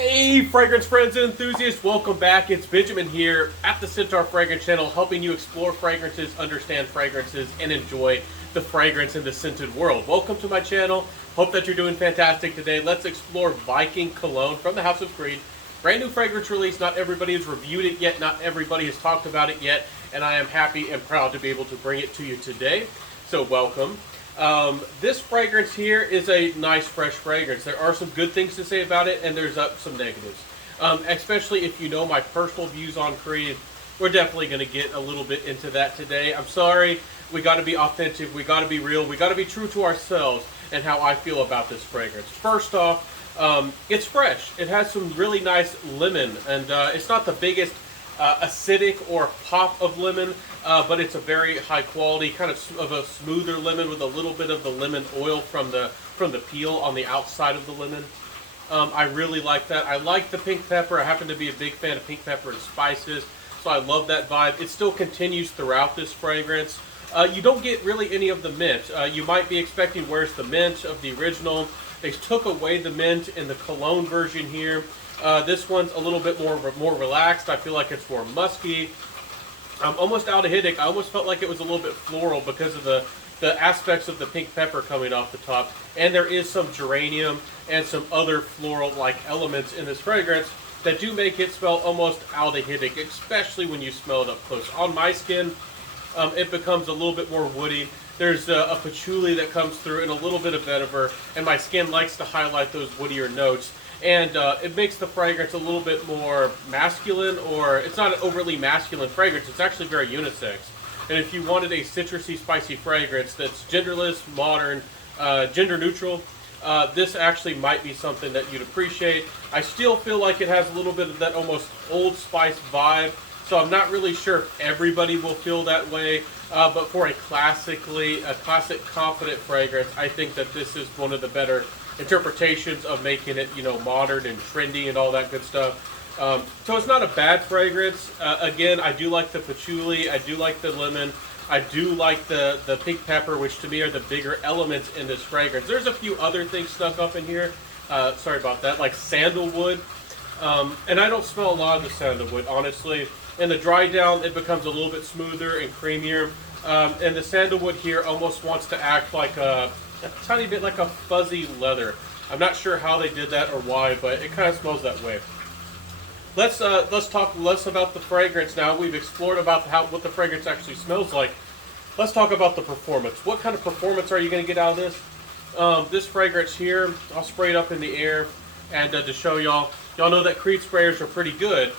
Hey, fragrance friends and enthusiasts, welcome back. It's Benjamin here at the Centaur Fragrance Channel, helping you explore fragrances, understand fragrances, and enjoy the fragrance in the scented world. Welcome to my channel. Hope that you're doing fantastic today. Let's explore Viking Cologne from the House of Creed. Brand new fragrance release. Not everybody has reviewed it yet. Not everybody has talked about it yet. And I am happy and proud to be able to bring it to you today. So welcome. This fragrance here is a nice fresh fragrance. There are some good things to say about it, and there's some negatives. Especially if you know my personal views on Creed. We're definitely going to get a little bit into that today. I'm sorry, we got to be authentic, we got to be real, we got to be true to ourselves and how I feel about this fragrance. First off, it's fresh. It has some really nice lemon, and it's not the biggest acidic or pop of lemon, but it's a very high quality, kind of a smoother lemon with a little bit of the lemon oil from the peel on the outside of the lemon. I really like that. I like the pink pepper. I happen to be a big fan of pink pepper and spices, so I love that vibe. It still continues throughout this fragrance. You don't get really any of the mint. You might be expecting, where's the mint of the original? They took away the mint in the Cologne version here. This one's a little bit more relaxed. I feel like it's more musky. Almost aldehydic. I almost felt like it was a little bit floral because of the aspects of the pink pepper coming off the top. And there is some geranium and some other floral-like elements in this fragrance that do make it smell almost aldehydic, especially when you smell it up close. On my skin, it becomes a little bit more woody. There's a patchouli that comes through and a little bit of vetiver, and my skin likes to highlight those woodier notes. And it makes the fragrance a little bit more masculine, or it's not an overly masculine fragrance. It's actually very unisex. And if you wanted a citrusy, spicy fragrance that's genderless, modern, gender neutral, this actually might be something that you'd appreciate. I still feel like it has a little bit of that almost Old Spice vibe, so I'm not really sure if everybody will feel that way. But for a classic confident fragrance, I think that this is one of the better interpretations of making it, modern and trendy and all that good stuff. So it's not a bad fragrance. Again, I do like the patchouli, I do like the lemon, I do like the pink pepper, which to me are the bigger elements in this fragrance. There's a few other things stuck up in here, sorry about that, like sandalwood. And I don't smell a lot of the sandalwood, honestly. In the dry down, it becomes a little bit smoother and creamier. And the sandalwood here almost wants to act like a tiny bit like a fuzzy leather. I'm not sure how they did that or why, but it kind of smells that way. Let's talk less about the fragrance now. We've explored about what the fragrance actually smells like. Let's talk about the performance. What kind of performance are you going to get out of this? This fragrance here, I'll spray it up in the air, and to show y'all know that Creed sprayers are pretty good.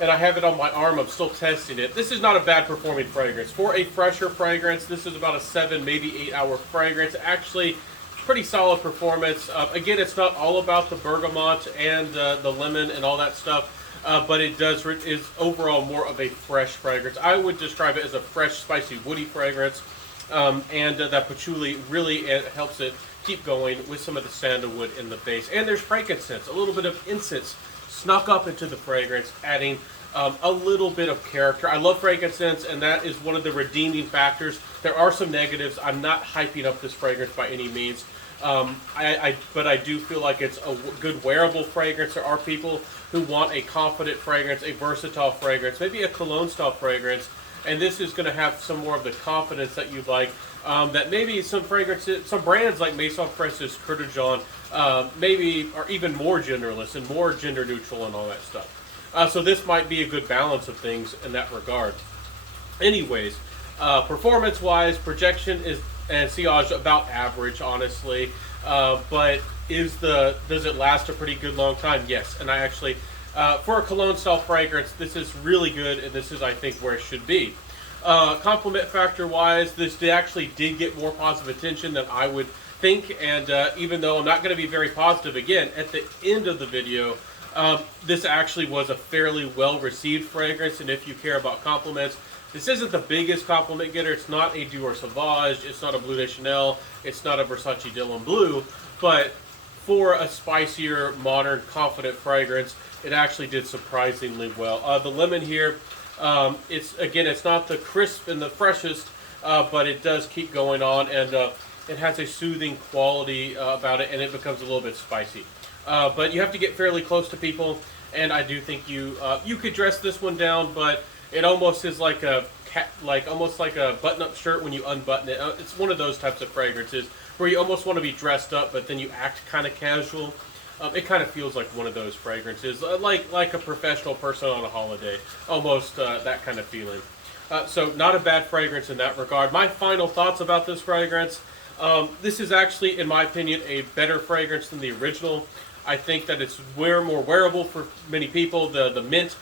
And I have it on my arm. I'm still testing it. This is not a bad performing fragrance. For a fresher fragrance, this is about a 7, maybe 8 hour fragrance. Actually, pretty solid performance. Again, it's not all about the bergamot and the lemon and all that stuff, but it is overall more of a fresh fragrance. I would describe it as a fresh, spicy, woody fragrance, and that patchouli really helps it keep going with some of the sandalwood in the base. And there's frankincense, a little bit of incense snuck up into the fragrance, adding a little bit of character. I love frankincense, and that is one of the redeeming factors. There are some negatives. I'm not hyping up this fragrance by any means, but I do feel like it's a good wearable fragrance. There are people who want a confident fragrance, a versatile fragrance, maybe a cologne style fragrance, and this is going to have some more of the confidence that you'd like. That maybe some fragrances, some brands like Maison Francis, Courtejan, maybe are even more genderless and more gender neutral and all that stuff. So this might be a good balance of things in that regard. Anyways, performance-wise, projection and sillage about average, honestly. But does it last a pretty good long time? Yes, and I actually, for a cologne style fragrance, this is really good, and this is, I think, where it should be. Compliment factor wise, this actually did get more positive attention than I would think, and even though I'm not going to be very positive again, at the end of the video, this actually was a fairly well received fragrance, and if you care about compliments, this isn't the biggest compliment getter. It's not a Dior Sauvage, it's not a Bleu de Chanel, it's not a Versace Dylan Blue, but for a spicier, modern, confident fragrance, it actually did surprisingly well. The lemon here, it's not the crisp and the freshest, but it does keep going on, and it has a soothing quality about it, and it becomes a little bit spicy. but you have to get fairly close to people, and I do think you could dress this one down, but it almost is like almost like a button-up shirt when you unbutton it. It's one of those types of fragrances where you almost want to be dressed up, but then you act kind of casual. It kind of feels like one of those fragrances, like a professional person on a holiday, almost that kind of feeling. So not a bad fragrance in that regard. My final thoughts about this fragrance. This is actually, in my opinion, a better fragrance than the original. I think that it's more wearable for many people. The mint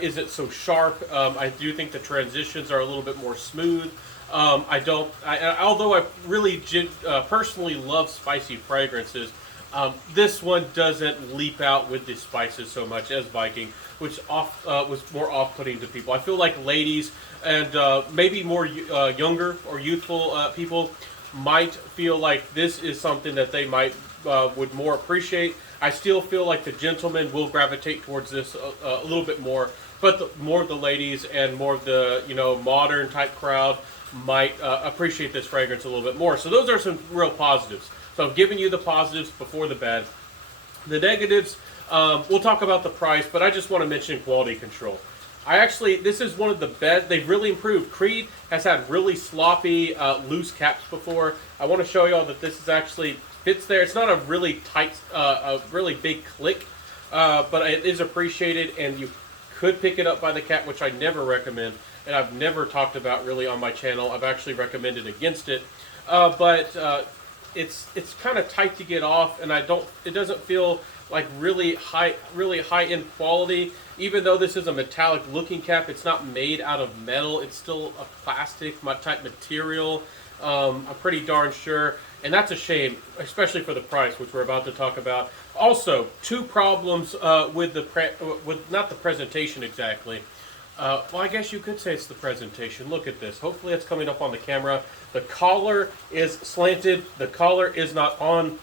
isn't so sharp. I do think the transitions are a little bit more smooth. Although I really personally love spicy fragrances, this one doesn't leap out with the spices so much as Viking, which was more off-putting to people. I feel like ladies and maybe more younger or youthful people might feel like this is something that they might would more appreciate. I still feel like the gentlemen will gravitate towards this a little bit more, but more of the ladies and more of the modern type crowd might appreciate this fragrance a little bit more. So those are some real positives. So I've given you the positives before the bad. The negatives, we'll talk about the price, but I just want to mention quality control. This is one of the best. They've really improved. Creed has had really sloppy, loose caps before. I want to show you all that this is actually fits there. It's not a really tight, a really big click, but it is appreciated, and you could pick it up by the cap, which I never recommend, and I've never talked about really on my channel. I've actually recommended against it, but it's kind of tight to get off, and it doesn't feel like really high end quality. Even though this is a metallic looking cap, it's not made out of metal. It's still a plastic type material. I'm pretty darn sure, and that's a shame, especially for the price, which we're about to talk about. Also, two problems with not the presentation exactly. Well, I guess you could say it's the presentation. Look at this. Hopefully it's coming up on the camera. The collar is slanted. The collar is not on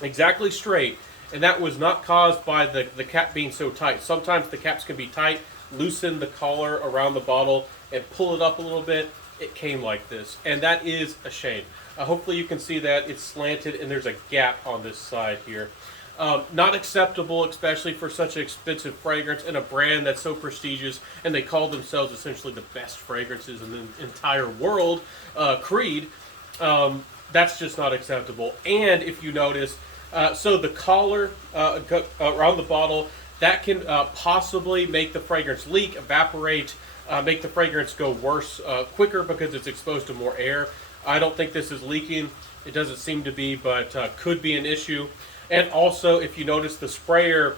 exactly straight. And that was not caused by the cap being so tight. Sometimes the caps can be tight. Loosen the collar around the bottle and pull it up a little bit. It came like this. And that is a shame. Hopefully you can see that. It's slanted and there's a gap on this side here. Not acceptable, especially for such an expensive fragrance and a brand that's so prestigious, and they call themselves essentially the best fragrances in the entire world, Creed. That's just not acceptable. And if you notice, so the collar around the bottle, that can possibly make the fragrance leak, evaporate, make the fragrance go worse quicker because it's exposed to more air. I don't think this is leaking. It doesn't seem to be, but could be an issue. And also, if you notice, the sprayer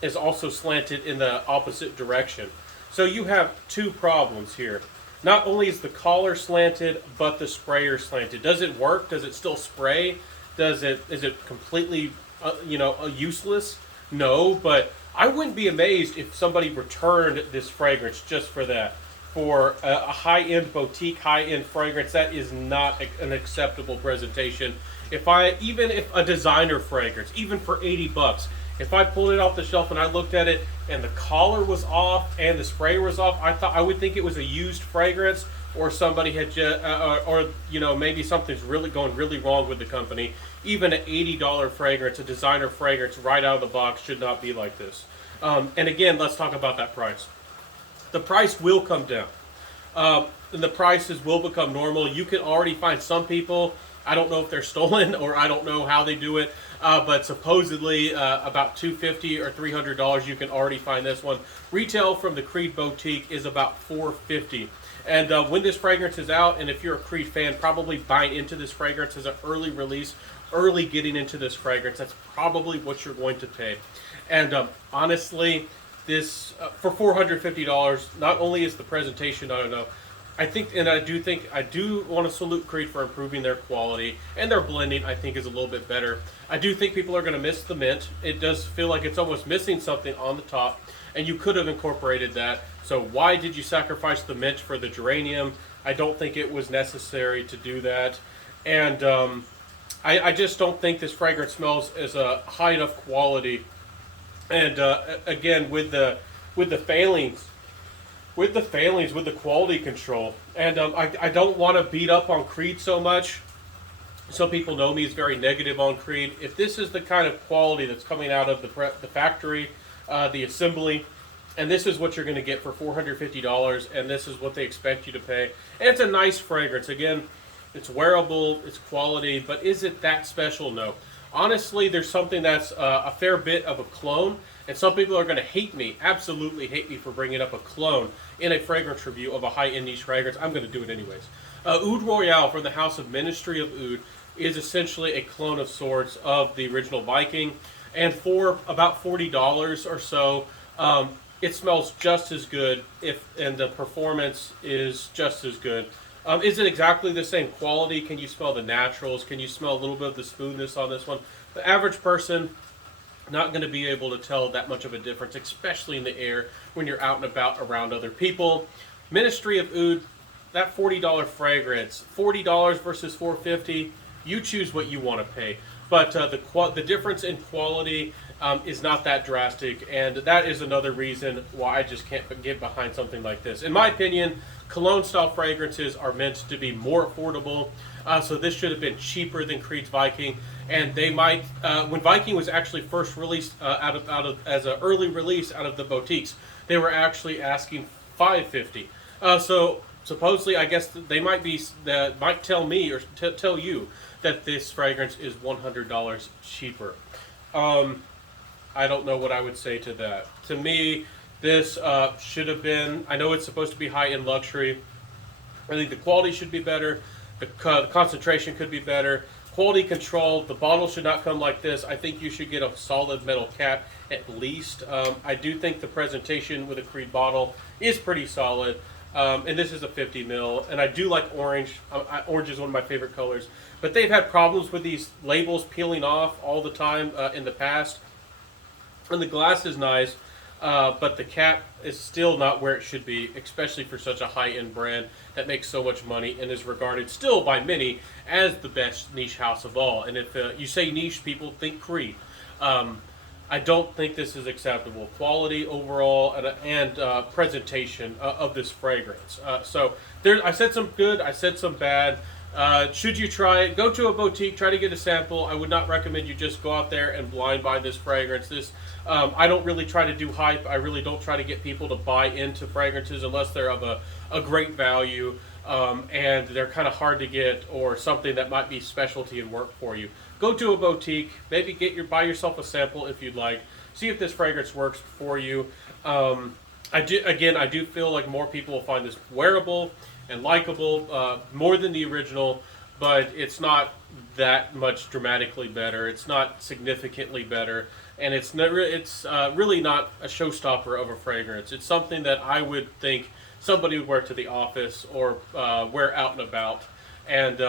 is also slanted in the opposite direction. So you have two problems here. Not only is the collar slanted, but the sprayer slanted. Does it work? Does it still spray? Is it completely, useless? No, but I wouldn't be amazed if somebody returned this fragrance just for that. For a high-end boutique, high-end fragrance, that is not an acceptable presentation. Even if a designer fragrance, even for 80 bucks, if I pulled it off the shelf and I looked at it and the collar was off and the sprayer was off, I would think it was a used fragrance, or somebody had maybe something's really going really wrong with the company. Even an $80 fragrance, a designer fragrance right out of the box, should not be like this. And again, let's talk about that price. The price will come down. And the prices will become normal. You can already find some people, I don't know if they're stolen or I don't know how they do it, but supposedly about $250 or $300 you can already find this one. Retail from the Creed Boutique is about $450. And when this fragrance is out, and if you're a Creed fan, probably buying into this fragrance as an early release, early getting into this fragrance, that's probably what you're going to pay. And honestly, this for $450, not only is the presentation, I don't know, I do want to salute Creed for improving their quality, and their blending I think is a little bit better. I do think people are going to miss the mint. It does feel like it's almost missing something on the top, and you could have incorporated that. So why did you sacrifice the mint for the geranium? I don't think it was necessary to do that. And I just don't think this fragrance smells as a high enough quality. And again, with the failings, with the quality control, and I don't want to beat up on Creed so much, Some people know me as very negative on Creed. If this is the kind of quality that's coming out of the factory, the assembly, and this is what you're going to get for $450, and this is what they expect you to pay, and it's a nice fragrance. Again, it's wearable, it's quality, but is it that special? No. Honestly, there's something that's a fair bit of a clone, and some people are going to hate me, absolutely hate me for bringing up a clone in a fragrance review of a high-end niche fragrance. I'm going to do it anyways. Oud Royale from the House of Ministry of Oud is essentially a clone of sorts of the original Viking, and for about $40 or so, it smells just as good, and the performance is just as good. Is it exactly the same quality? Can you smell the naturals? Can you smell a little bit of the smoothness on this one? The average person, not going to be able to tell that much of a difference, especially in the air when you're out and about around other people. Ministry of Oud, that $40 fragrance, $40 versus $450. You choose what you want to pay. But the difference in quality is not that drastic, and that is another reason why I just can't get behind something like this. In my opinion, cologne-style fragrances are meant to be more affordable, so this should have been cheaper than Creed's Viking. And they might, when Viking was actually first released as an early release out of the boutiques, they were actually asking $550. So supposedly, I guess they might tell me or tell you that this fragrance is $100 cheaper. I don't know what I would say to that. To me, this should have been, I know it's supposed to be high-end luxury. I think the quality should be better. The concentration could be better. Quality control, the bottle should not come like this. I think you should get a solid metal cap at least. I do think the presentation with a Creed bottle is pretty solid. And this is a 50 ml, and I do like orange. Orange is one of my favorite colors. But they've had problems with these labels peeling off all the time in the past. And the glass is nice, but the cap is still not where it should be, especially for such a high-end brand that makes so much money and is regarded still by many as the best niche house of all. And if you say niche, people think Creed. I don't think this is acceptable. Quality overall and presentation of this fragrance. So I said some good, I said some bad. Should you try it? Go to a boutique, try to get a sample. I would not recommend you just go out there and blind buy this fragrance. I don't really try to do hype. I really don't try to get people to buy into fragrances unless they're of a great value and they're kind of hard to get, or something that might be specialty and work for you. Go to a boutique, maybe buy yourself a sample if you'd like. See if this fragrance works for you. I do feel like more people will find this wearable and likable, more than the original, but it's not that much dramatically better. It's not significantly better, and it's really not a showstopper of a fragrance. It's something that I would think somebody would wear to the office or wear out and about, and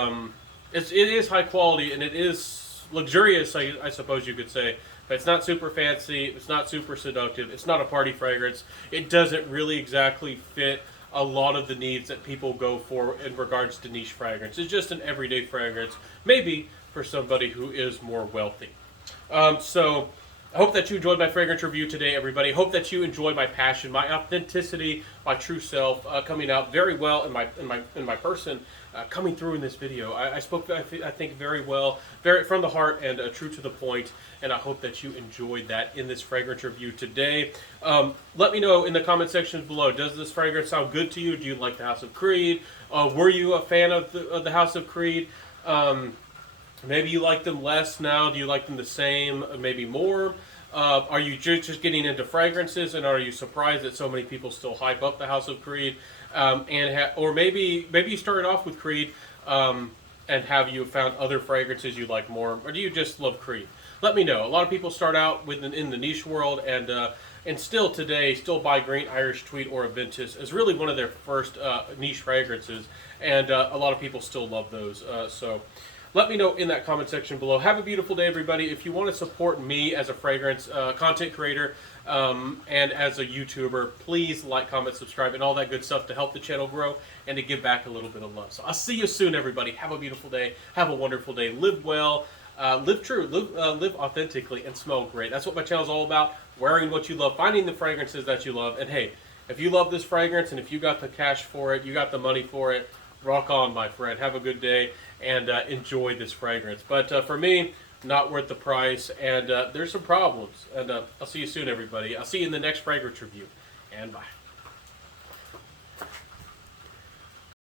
it is high quality and it is luxurious, I suppose you could say. But it's not super fancy. It's not super seductive. It's not a party fragrance. It doesn't really exactly fit a lot of the needs that people go for in regards to niche fragrance. It's just an everyday fragrance, maybe for somebody who is more wealthy. So I hope that you enjoyed my fragrance review today, everybody. Hope that you enjoyed my passion, my authenticity, my true self coming out very well in my person, coming through in this video. I spoke, I think, very well, very from the heart and true to the point, and I hope that you enjoyed that in this fragrance review today. Let me know in the comment section below, does this fragrance sound good to you? Do you like the House of Creed? Were you a fan of the House of Creed? Maybe you like them less now. Do you like them the same? Maybe more? Are you just getting into fragrances, and are you surprised that so many people still hype up the House of Creed? Or maybe you started off with Creed, and have you found other fragrances you like more, or do you just love Creed? Let me know. A lot of people start out in the niche world, and still today buy Green Irish Tweed or Aventus as really one of their first niche fragrances, and a lot of people still love those. So let me know in that comment section below. Have a beautiful day, everybody. If you want to support me as a fragrance content creator and as a YouTuber, please like, comment, subscribe, and all that good stuff to help the channel grow and to give back a little bit of love. So I'll see you soon, everybody. Have a beautiful day. Have a wonderful day. Live well. Live true. Live authentically and smell great. That's what my channel is all about. Wearing what you love. Finding the fragrances that you love. And hey, if you love this fragrance and if you got the cash for it, you got the money for it, rock on, my friend. Have a good day. and enjoy this fragrance. But for me, not worth the price, and there's some problems. And I'll see you soon, everybody. I'll see you in the next fragrance review, and bye.